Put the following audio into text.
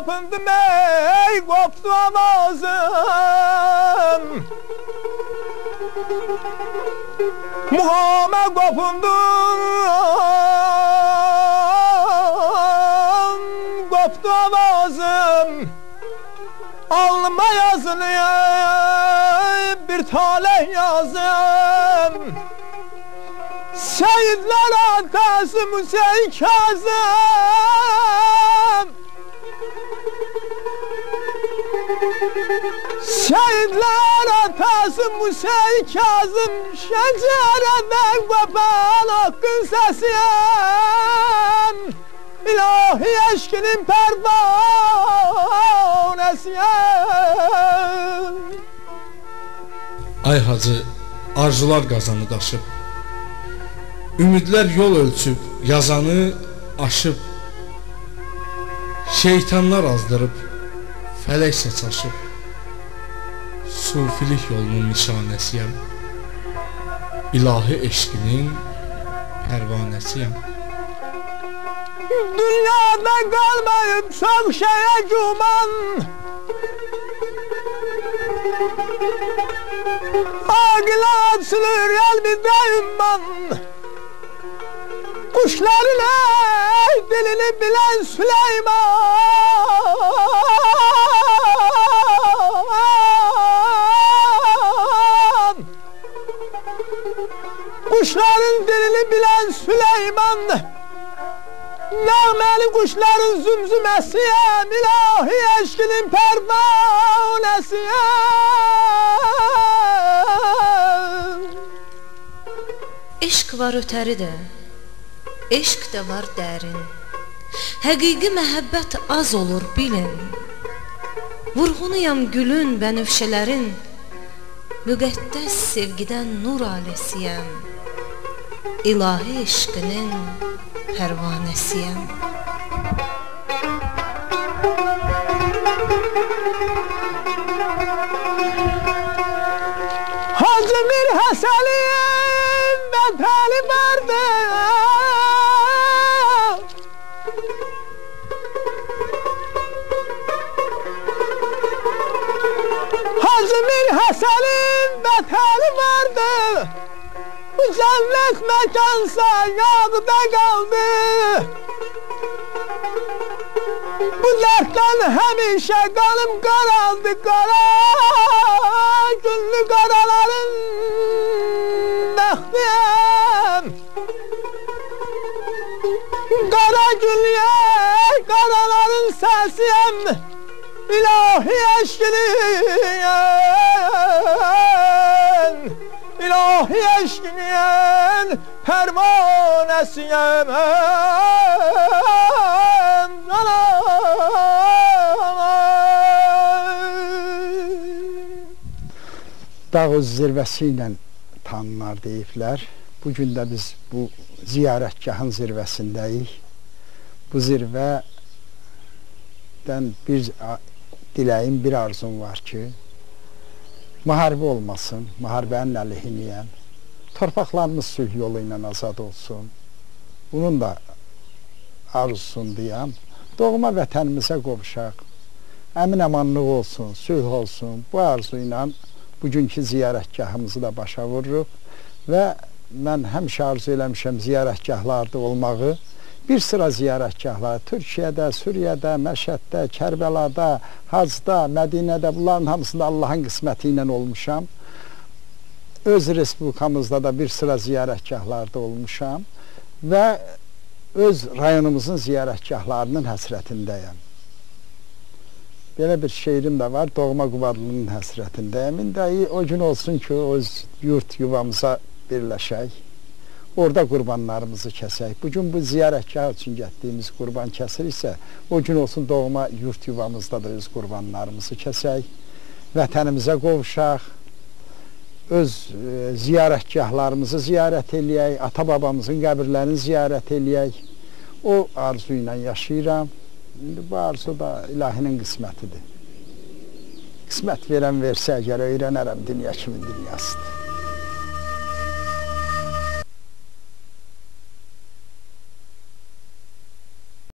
qapındım ey, qopdu avazım. Muhame qopundum, qopdu avazım. Alnıma yazılıyor bir talih yazım. Şehitler atası Hüseyin Kazım. Şehitler atası Hüseyin Kazım. Şecereden kopan hakkın sesiyim. İlahi eşkinin pervanesiyim. Ay hacı, arzular qazanı daşıb, ümidlər yol ölçüb, yazanı aşıb, şeytanlar azdırıb, fələk saçaşıb, sufilik yolunun nişanəsiyəm, ilahi eşqinin pərvanəsiyəm. Dünyada qalmayıb çox şeyə güman, ağla açılır elbində ümman. Kuşların ey dilini bilen Süleyman. Kuşların dilini bilen Süleyman. Nəğməli kuşların zümzüməsiyəm, ilahi eşkinin pərvanəsiyəm. Eşq var ötəri də, eşq də var dərin. Həqiqi məhəbbət az olur bilin. Vurğunuyam gülün bənövşələrin, müqəddəs sevgidən nur aləsiyəm, ilahi eşqinin pərvanəsiyəm. Hacı Mir Həsənin vətəni vardı, Hacı Mir Həsənin vətəni vardı. Bu cennet mekansa yağda kaldı. Bu dertten hemişe kanım karaldı, kara günlü karaların bəxtiyəm. Kara günlüye karaların səsiyəm, ilahi eşkinin, ilahi eşkinin pervanesiyem. Dağız zirvəsi ilə tanınar deyiblər. Bugün də biz bu ziyarətgahın zirvəsindəyik. Bu zirvədən bir diləyim, bir arzum var ki, müharibə olmasın, müharibənin əleyhinəyəm. Torpaqlarımız sülh yolu ilə azad olsun. Bunun da arzusundayam. Doğma vətənimizə qovuşaq, əmin-əmanlıq olsun, sülh olsun. Bu arzu ilə bugünkü ziyarətgahımızı da başa vururuq və mən həmişə arzu eləmişəm ziyarətgahlarda olmağı. Bir sıra ziyarətgahlar Türkiyədə, Suriyyədə, Məşəddə, Kərbəlada, Hacda, Mədinədə, bunların hamısında Allahın qisməti ilə olmuşam. Öz respublikamızda da bir sıra ziyarətgahlarda olmuşam və öz rayonumuzun ziyarətgahlarının həsrətindəyəm. Belə bir şeirim də var, doğma qubadlının həsrətindəyəm. İndi o gün olsun ki, öz yurt yuvamıza birləşək, orada qurbanlarımızı kəsək. Bugün bu ziyarətgah üçün getdiyimiz qurban kəsiriksə, o gün olsun doğma yurt yuvamızda da öz qurbanlarımızı kəsək, vətənimizə qovuşaq, öz ziyarətgahlarımızı ziyarət eləyək, ata-babamızın qəbirlərini ziyarət eləyək. O arzu ilə yaşayıram. İndi bu arzu da ilahinin qismətidir. Qismət verən versə, əgər öyrənərəm dünya kimin dünyasıdır.